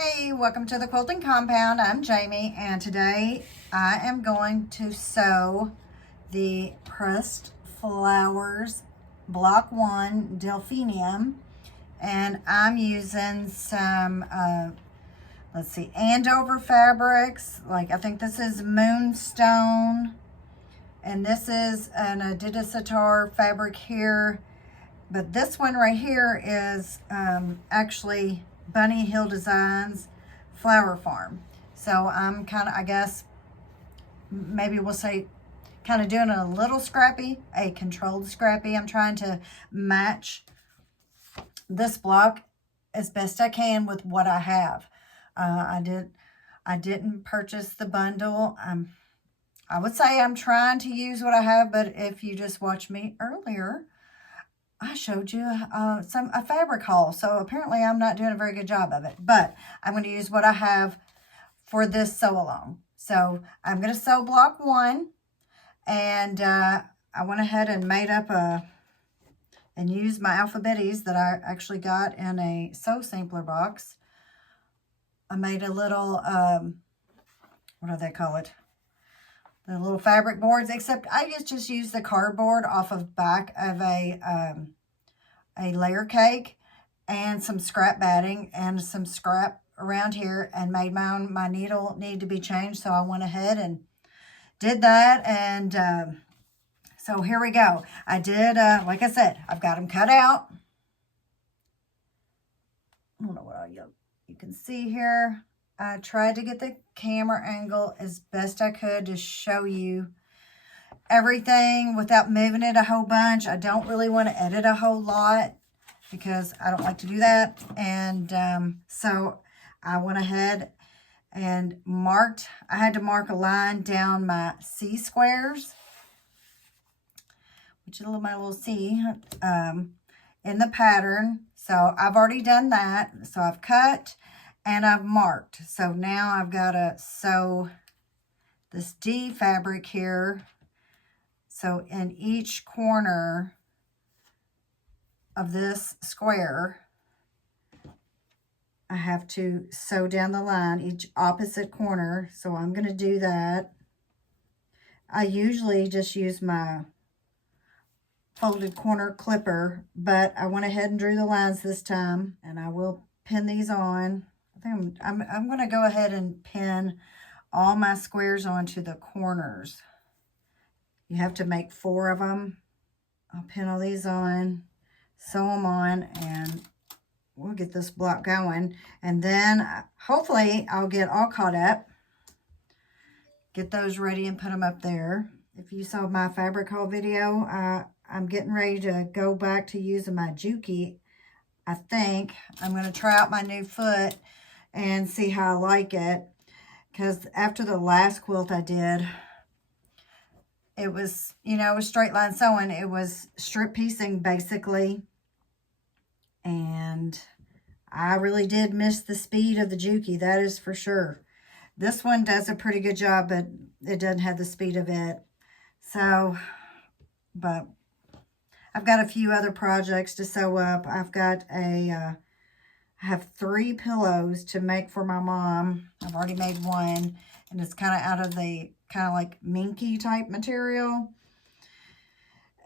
Hey, welcome to the Quilting Compound. I'm Jamie, and today I am going to sew the Pressed Flowers Block 1 Delphinium, and I'm using some, let's see, Andover fabrics. Like, I think this is Moonstone, and this is an Adidisitar fabric here, but this one right here is actually Bunny Hill Designs Flower Farm. So I'm kind of, I guess, maybe we'll say kind of doing a little scrappy, a controlled scrappy. I'm trying to match this block as best I can with what I have. I didn't purchase the bundle. I would say I'm trying to use what I have, but if you just watched me earlier, I showed you a fabric haul, so apparently I'm not doing a very good job of it, but I'm going to use what I have for this sew along. So I'm going to sew block 1, and I went ahead and made up and used my alphabetes that I actually got in a sew sampler box. I made a little, what do they call it? The little fabric boards, except I just used the cardboard off of back of a layer cake and some scrap batting and some scrap around here, and made my needle need to be changed. So I went ahead and did that, and so here we go. I did, like I said, I've got them cut out. I don't know what you can see here. I tried to get the camera angle as best I could to show you everything without moving it a whole bunch. I don't really want to edit a whole lot because I don't like to do that. And so I went ahead and I had to mark a line down my C squares, which is my little C, in the pattern. So I've already done that. So I've cut and I've marked. So now I've got to sew this D fabric here. So in each corner of this square, I have to sew down the line, each opposite corner. So I'm going to do that. I usually just use my folded corner clipper, but I went ahead and drew the lines this time, and I will pin these on. I think I'm going to go ahead and pin all my squares onto the corners. You have to make 4 of them. I'll pin all these on, sew them on, and we'll get this block going. And then hopefully I'll get all caught up, get those ready and put them up there. If you saw my fabric haul video, I'm getting ready to go back to using my Juki. I think I'm going to try out my new foot and see how I like it, because after the last quilt I did, it was, it was straight line sewing. It was strip piecing basically. And I really did miss the speed of the Juki, that is for sure. This one does a pretty good job, but it doesn't have the speed of it. So, but I've got a few other projects to sew up. I've got I have 3 pillows to make for my mom. I've already made one, and it's kind of out of the kind of like minky type material.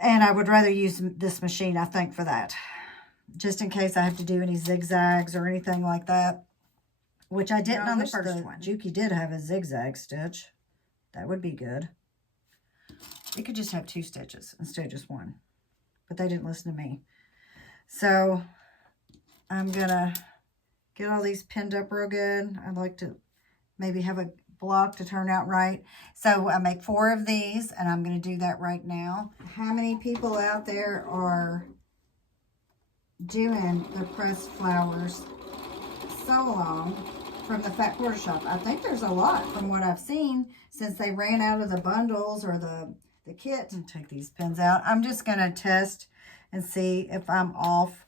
And I would rather use this machine, I think, for that, just in case I have to do any zigzags or anything like that, which I didn't on the first one. Juki did have a zigzag stitch. That would be good. It could just have 2 stitches instead of just 1, but they didn't listen to me. So I'm gonna get all these pinned up real good. I'd like to maybe have a block to turn out right. So I make 4 of these, and I'm going to do that right now. How many people out there are doing the Pressed Flowers Sew Along from the Fat Quarter Shop? I think there's a lot from what I've seen since they ran out of the bundles or the kit. I'll take these pins out. I'm just going to test and see if I'm off,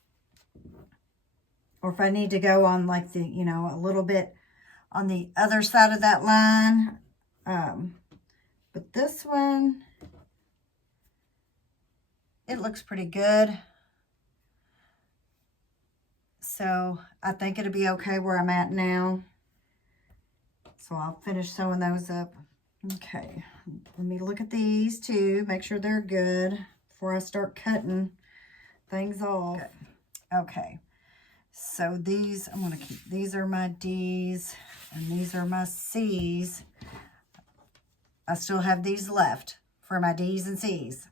or if I need to go on like the, a little bit on the other side of that line. But this one, it looks pretty good. So I think it'll be okay where I'm at now. So I'll finish sewing those up. Okay, let me look at these too, make sure they're good before I start cutting things off. Okay, so these, I'm gonna keep, these are my D's and these are my C's. I still have these left for my D's and C's.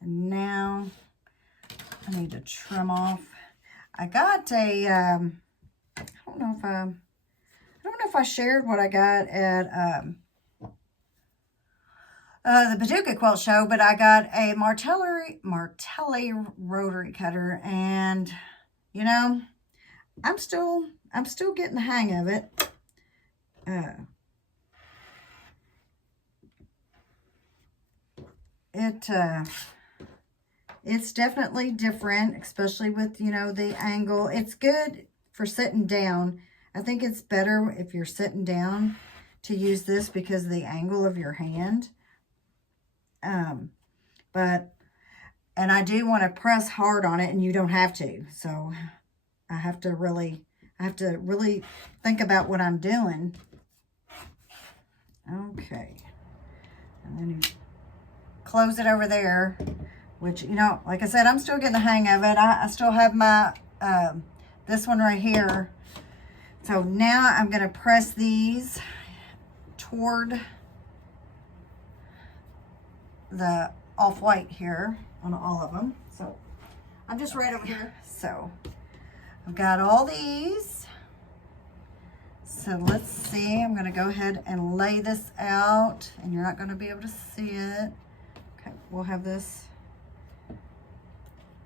And now I need to trim off. I got a, I don't know if I shared what I got at the Paducah Quilt Show, but I got a Martelli rotary cutter, and you know, I'm still getting the hang of it. It's definitely different, especially with, you know, the angle. It's good for sitting down. I think it's better if you're sitting down to use this because of the angle of your hand. And I do want to press hard on it, and you don't have to. So I have to really think about what I'm doing. Okay. And then you close it over there, which, you know, like I said, I'm still getting the hang of it. I still have my, this one right here. So now I'm going to press these toward the off-white here on all of them. So I'm just right over here. So I've got all these. So let's see, I'm going to go ahead and lay this out, and you're not going to be able to see it. Okay, we'll have this.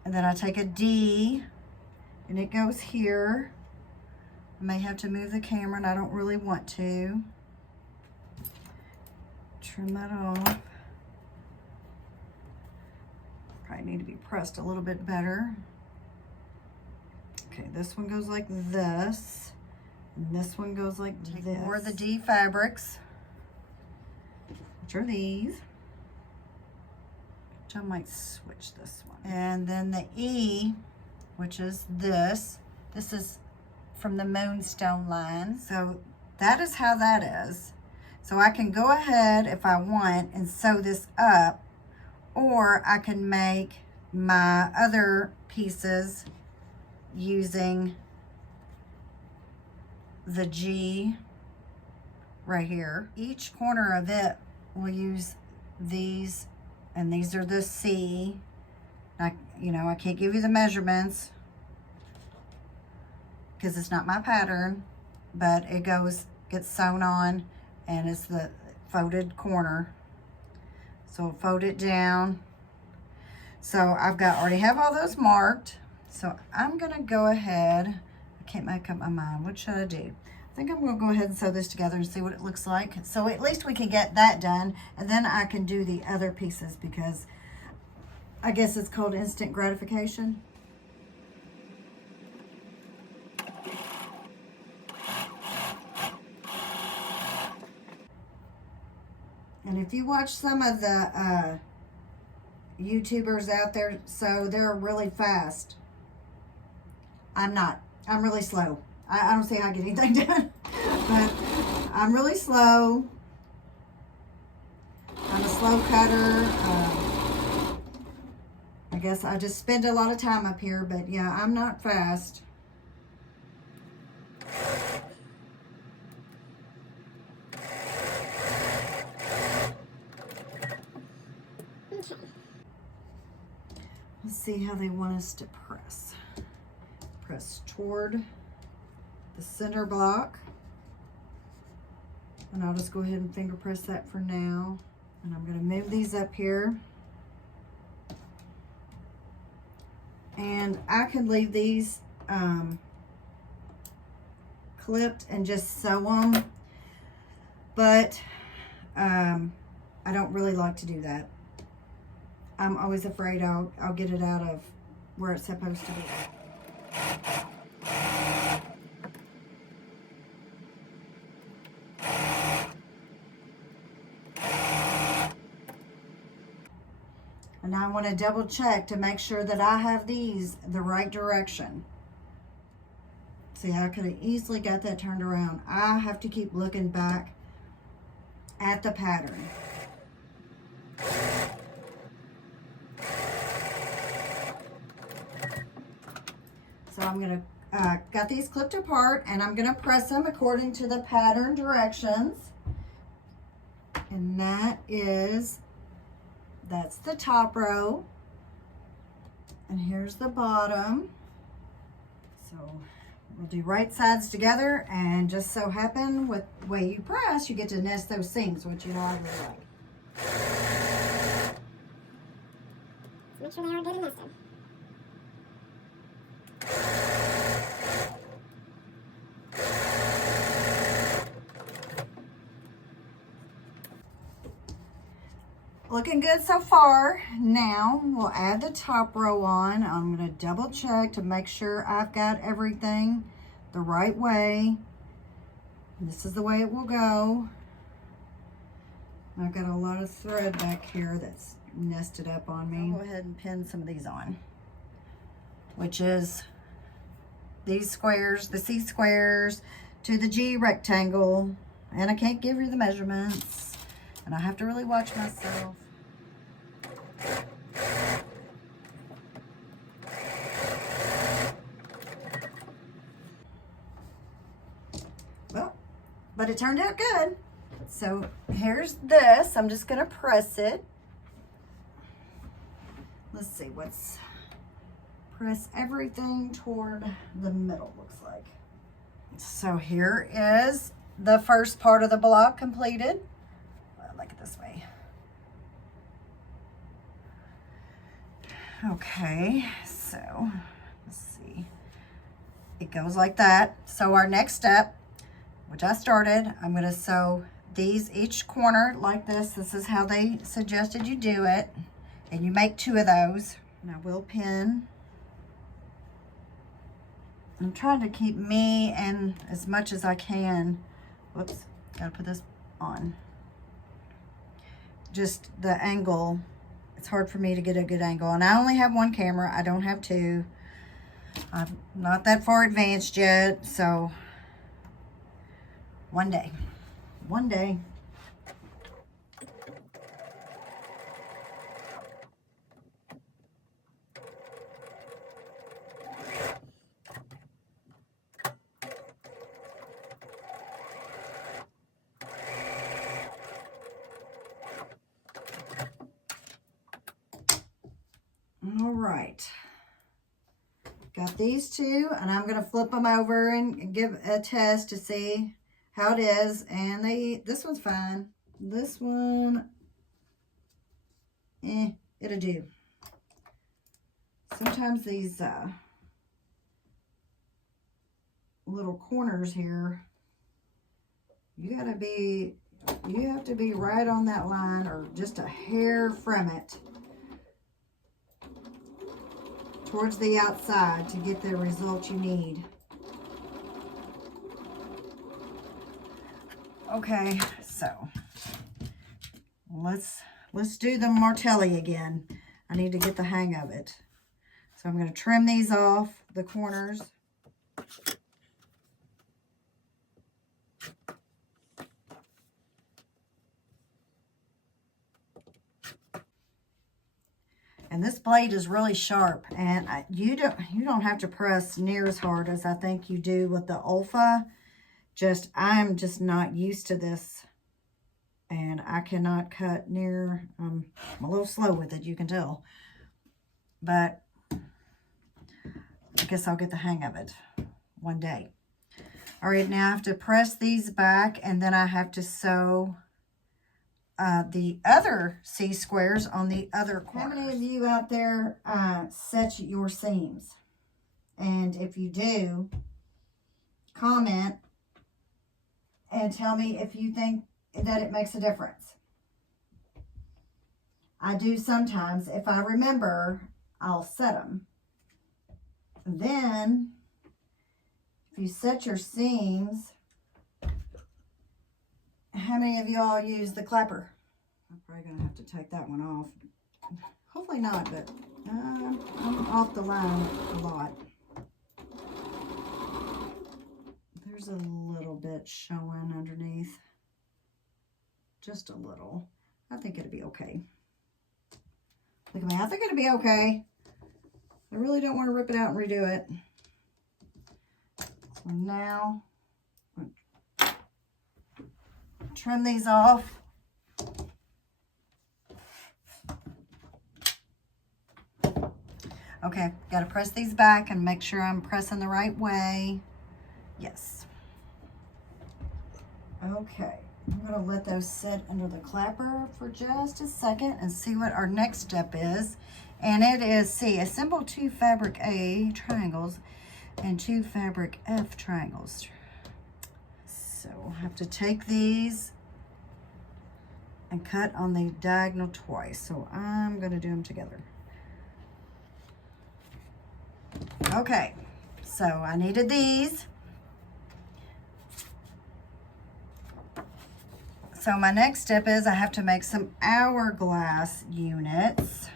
And then I take a D, and it goes here. I may have to move the camera, and I don't really want to. Trim that off. Probably need to be pressed a little bit better. Okay, this one goes like this. And this one goes like this. Take more of the D fabrics, which are these. Which I might switch this one. And then the E, which is this. This is from the Moonstone line. So that is how that is. So I can go ahead if I want and sew this up, or I can make my other pieces using the G right here. Each corner of it will use these, and these are the C. You know, I can't give you the measurements because it's not my pattern, but it gets sewn on, and it's the folded corner. So fold it down. So I've already have all those marked. So I'm gonna go ahead, I can't make up my mind. What should I do? I think I'm gonna go ahead and sew this together and see what it looks like. So at least we can get that done, and then I can do the other pieces, because I guess it's called instant gratification. And if you watch some of the YouTubers out there, so they're really fast. I'm not. I'm really slow. I don't see how I get anything done, but I'm really slow. I'm a slow cutter. I guess I just spend a lot of time up here, but yeah, I'm not fast. Let's see how they want us to press. Press toward the center block. And I'll just go ahead and finger press that for now. And I'm going to move these up here. And I can leave these clipped and just sew them. But I don't really like to do that. I'm always afraid I'll get it out of where it's supposed to be. And I want to double check to make sure that I have these the right direction. See, I could have easily got that turned around. I have to keep looking back at the pattern. So I'm going to, got these clipped apart, and I'm going to press them according to the pattern directions. And that's the top row. And here's the bottom. So we'll do right sides together, and just so happen with the way you press, you get to nest those seams, which you know I really like. Make sure they are good and nested. Looking good so far. Now we'll add the top row on. I'm going to double check to make sure I've got everything the right way. This is the way it will go. I've got a lot of thread back here that's nested up on me. I'll go ahead and pin some of these on, which is these squares, the C squares to the G rectangle. And I can't give you the measurements, and I have to really watch myself. Well, but it turned out good. So here's this. I'm just gonna press it. Let's see, press everything toward the middle, looks like. So here is the first part of the block completed. I like it this way. Okay, so let's see. It goes like that. So our next step, which I started, I'm gonna sew these each corner like this. This is how they suggested you do it. And you make 2 of those. And I will pin. I'm trying to keep me and as much as I can. Whoops, gotta put this on. Just the angle, it's hard for me to get a good angle. And I only have 1 camera, I don't have 2. I'm not that far advanced yet, so one day. All right, got these 2, and I'm gonna flip them over and give a test to see how it is. And this one's fine. This one, it'll do. Sometimes these little corners here, you have to be right on that line, or just a hair from it towards the outside to get the result you need. Okay, so let's do the martelli again. I need to get the hang of it. So I'm going to trim these off, the corners. And this blade is really sharp, and you don't have to press near as hard as I think you do with the Olfa. I'm just not used to this, and I cannot cut near. I'm a little slow with it, you can tell, but I guess I'll get the hang of it one day. All right, now I have to press these back, and then I have to sew the other C squares on the other corner. How many of you out there set your seams? And if you do, comment and tell me if you think that it makes a difference. I do sometimes. If I remember, I'll set them. And then, if you set your seams, how many of y'all use the clapper? I'm probably going to have to take that one off. Hopefully not, but I'm off the line a lot. There's a little bit showing underneath. Just a little. I think it'll be okay. Look at me. I think it'll be okay. I really don't want to rip it out and redo it. So now, trim these off. Okay, got to press these back and make sure I'm pressing the right way. Yes. Okay, I'm going to let those sit under the clapper for just a second and see what our next step is. And it is, see, assemble 2 fabric A triangles and 2 fabric F triangles. So we'll have to take these and cut on the diagonal twice. So I'm going to do them together. Okay, so I needed these. So my next step is I have to make some hourglass units.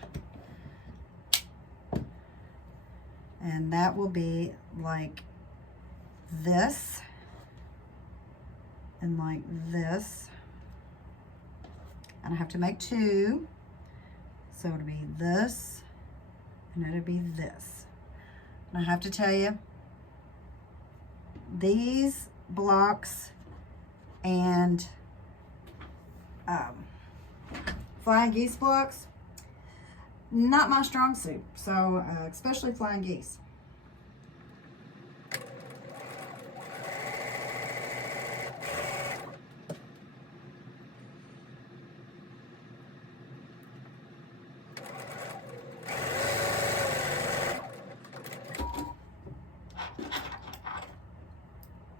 And that will be like this and like this. And I have to make 2. So it'll be this and it'll be this. And I have to tell you, these blocks and flying geese blocks, not my strong suit. So especially flying geese.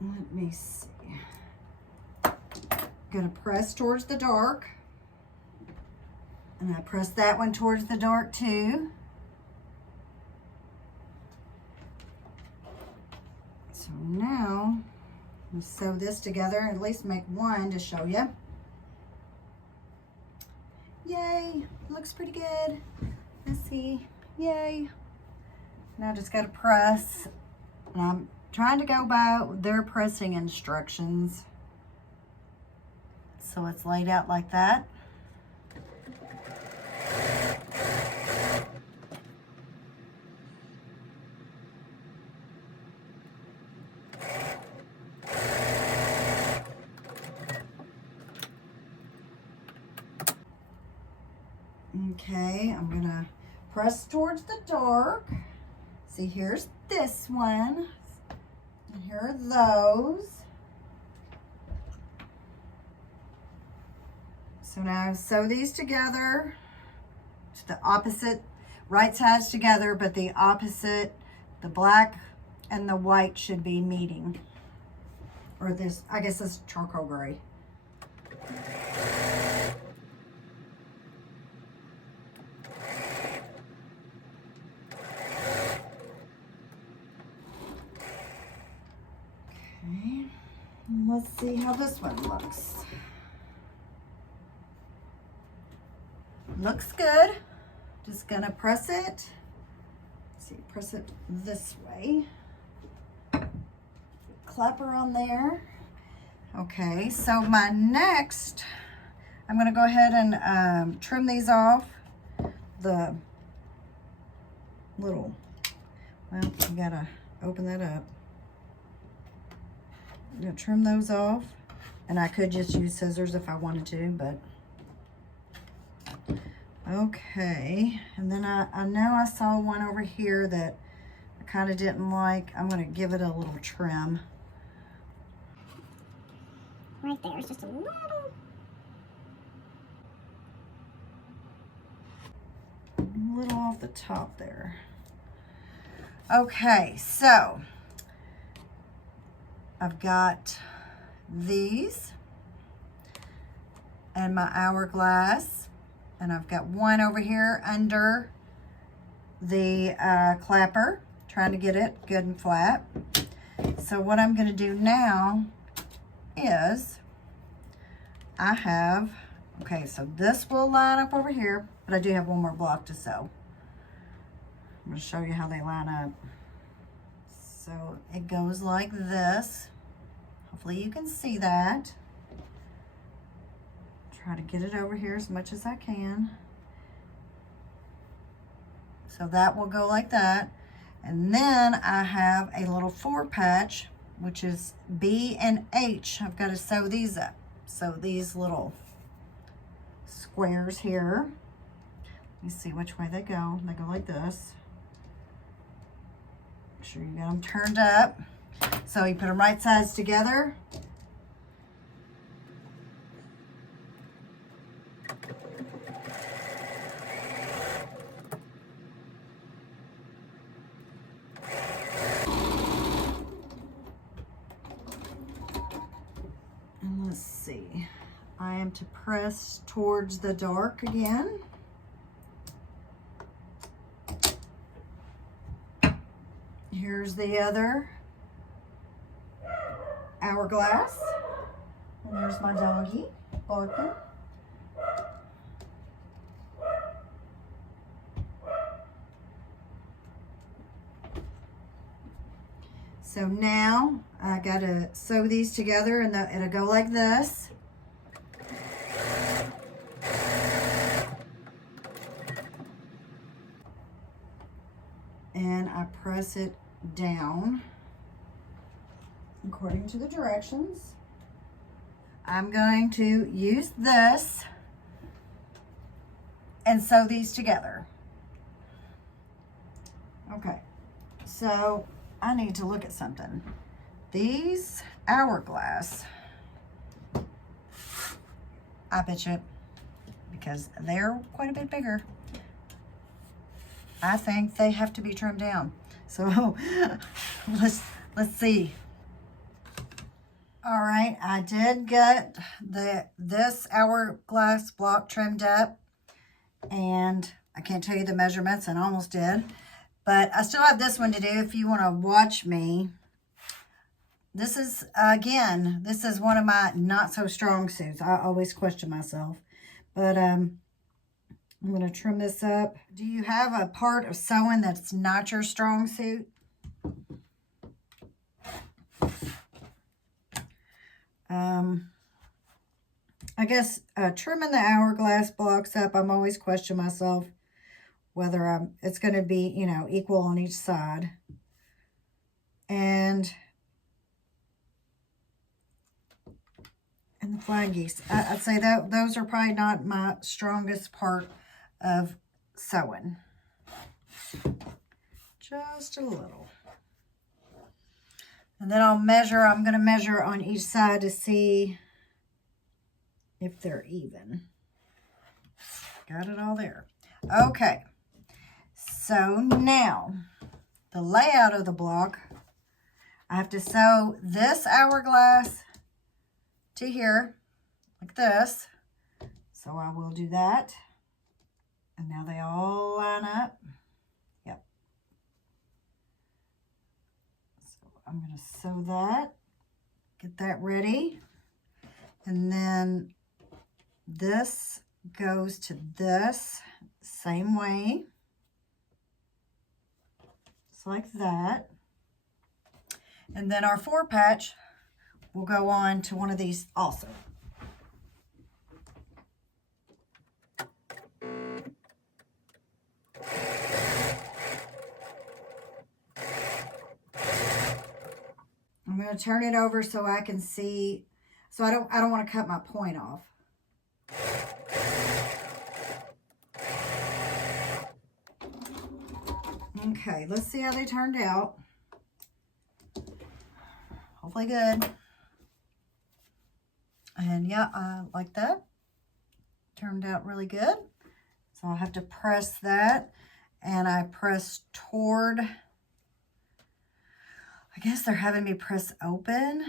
Let me see. Gonna press towards the dark. And I press that one towards the dark too. So now, let's sew this together, at least make one to show you. Yay, looks pretty good. Let's see, yay. Now I just gotta press, and I'm trying to go by their pressing instructions. So it's laid out like that. Okay, I'm gonna press towards the dark. See, here's this one. And here are those. So now I sew these together to the opposite, right sides together, but the opposite, the black and the white should be meeting. Or this, I guess this is charcoal gray. Okay, let's see how this one looks. Looks good. Just gonna press it. Let's see, press it this way. Clapper on there. Okay, so my next, I'm gonna go ahead and trim these off. The little, well, you gotta open that up. I'm gonna trim those off, and I could just use scissors if I wanted to, but okay. And then I know I saw one over here that I kind of didn't like. I'm gonna give it a little trim. Right there, it's just a little off the top there. Okay, so I've got these and my hourglass, and I've got one over here under the clapper, trying to get it good and flat. So what I'm going to do now is I have, okay, so this will line up over here. but I do have one more block to sew. I'm going to show you how they line up. So it goes like this. Hopefully you can see that. Try to get it over here as much as I can. So that will go like that. And then I have a little 4-patch, which is B and H. I've got to sew these up. So these little squares here. Let me see which way they go. They go like this. Make sure you get them turned up. So you put them right sides together. And let's see. I am to press towards the dark again. Here's the other hourglass. And there's my doggy barking. So now I gotta sew these together, and it'll go like this. And I press it down according to the directions. I'm going to use this and sew these together. Okay, so I need to look at something. These hourglass, I bet you, because they're quite a bit bigger, I think they have to be trimmed down. So let's see. All right, I did get this hourglass block trimmed up, and I can't tell you the measurements, and almost did, but I still have this one to do if you want to watch me. This is, again, this is one of my not so strong suits. I always question myself, but I'm going to trim this up. Do you have a part of sewing that's not your strong suit? I guess trimming the hourglass blocks up, I'm always question myself whether it's going to be, you know, equal on each side. And the flying geese, I'd say that those are probably not my strongest part of sewing. Just a little. And then I'm going to measure on each side to see if they're even. Got it all there. Okay. So now, the layout of the block, I have to sew this hourglass to here, like this. So I will do that. And now they all line up. Yep. So I'm going to sew that, get that ready. And then this goes to this, same way. Just like that. And then our 4-patch will go on to one of these also. I'm going to turn it over so I can see, so I don't want to cut my point off. Okay, let's see how they turned out. Hopefully good. And yeah, I like that. Turned out really good. So I'll have to press that, and I press toward, I guess they're having me press open.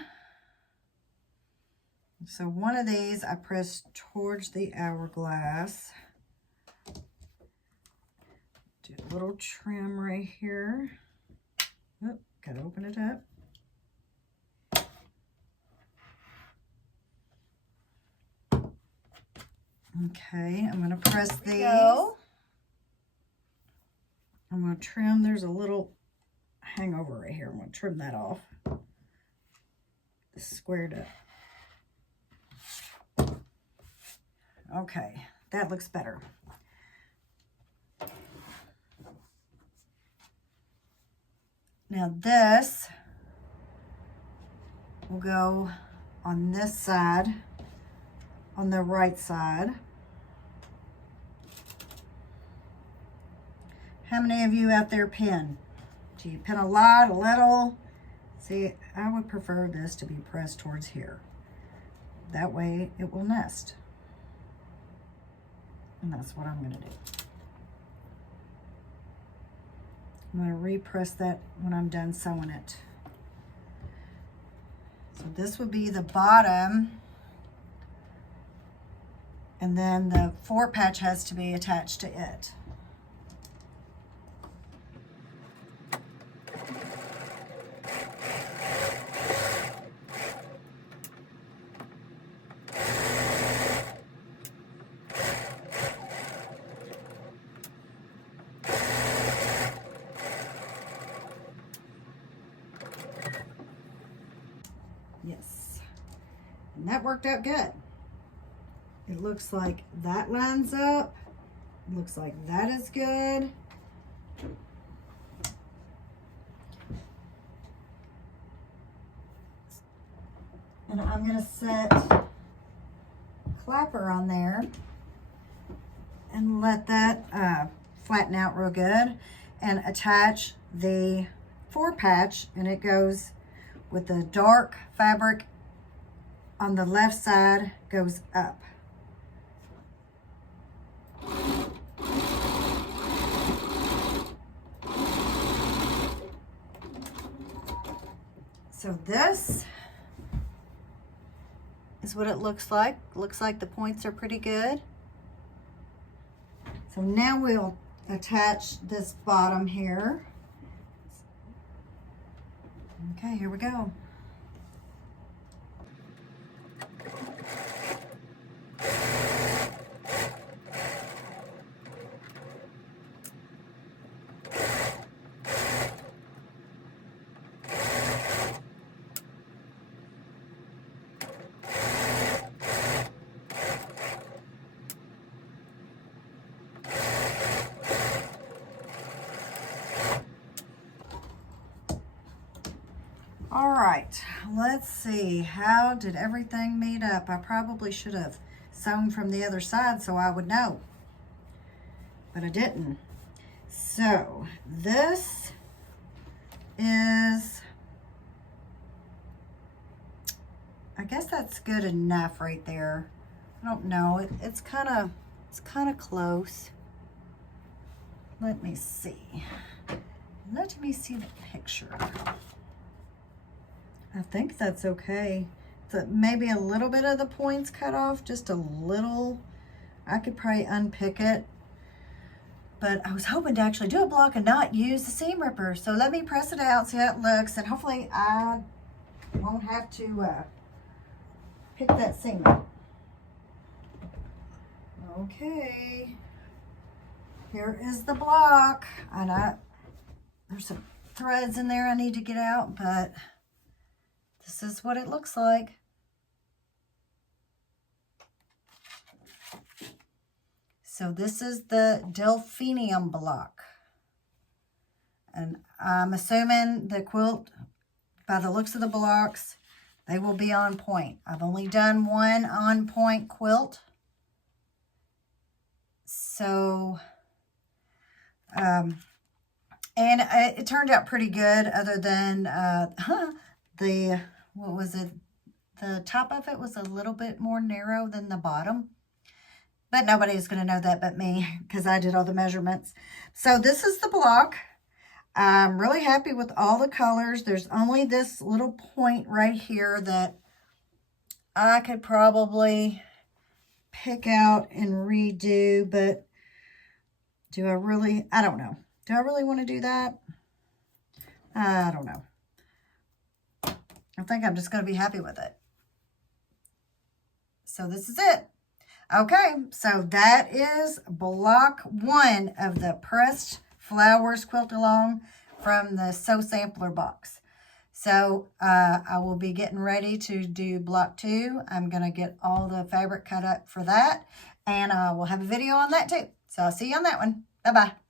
So one of these I press towards the hourglass. Do a little trim right here. Oh, gotta open it up. Okay, I'm going to press these. Go. I'm going to trim. There's a little hangover right here. I'm going to trim that off. It's squared up. Okay, that looks better. Now this will go on this side, on the right side. How many of you out there pin? Do you pin a lot, a little? See, I would prefer this to be pressed towards here. That way it will nest. And that's what I'm going to do. I'm going to repress that when I'm done sewing it. So this would be the bottom. And then the 4 patch has to be attached to it. Yes, and that worked out good. It looks like that lines up. It looks like that is good. And I'm going to set a clapper on there and let that flatten out real good and attach the 4 patch, and it goes with the dark fabric on the left side, goes up. So this is what it looks like. Looks like the points are pretty good. So now we'll attach this bottom here. Okay, here we go. All right, let's see. How did everything meet up? I probably should have sewn from the other side so I would know, but I didn't. So this is, I guess that's good enough right there. I don't know. It's kind of close. Let me see. Let me see the picture. I think that's okay. So maybe a little bit of the points cut off, just a little. I could probably unpick it, but I was hoping to actually do a block and not use the seam ripper. So let me press it out, see how it looks, and hopefully I won't have to pick that seam up. Okay, here is the block. And there's some threads in there I need to get out, but this is what it looks like. So this is the Delphinium block. And I'm assuming the quilt, by the looks of the blocks, they will be on point. I've only done one on point quilt. So, and it turned out pretty good, other than what was it? The top of it was a little bit more narrow than the bottom. But nobody's going to know that but me, because I did all the measurements. So this is the block. I'm really happy with all the colors. There's only this little point right here that I could probably pick out and redo, but I don't know. Do I really want to do that? I don't know. I think I'm just going to be happy with it. So this is it. Okay, so that is block 1 of the Pressed Flowers Quilt Along from the Sampler Box. So I will be getting ready to do block 2. I'm going to get all the fabric cut up for that, and we'll have a video on that too. So I'll see you on that one. Bye-bye.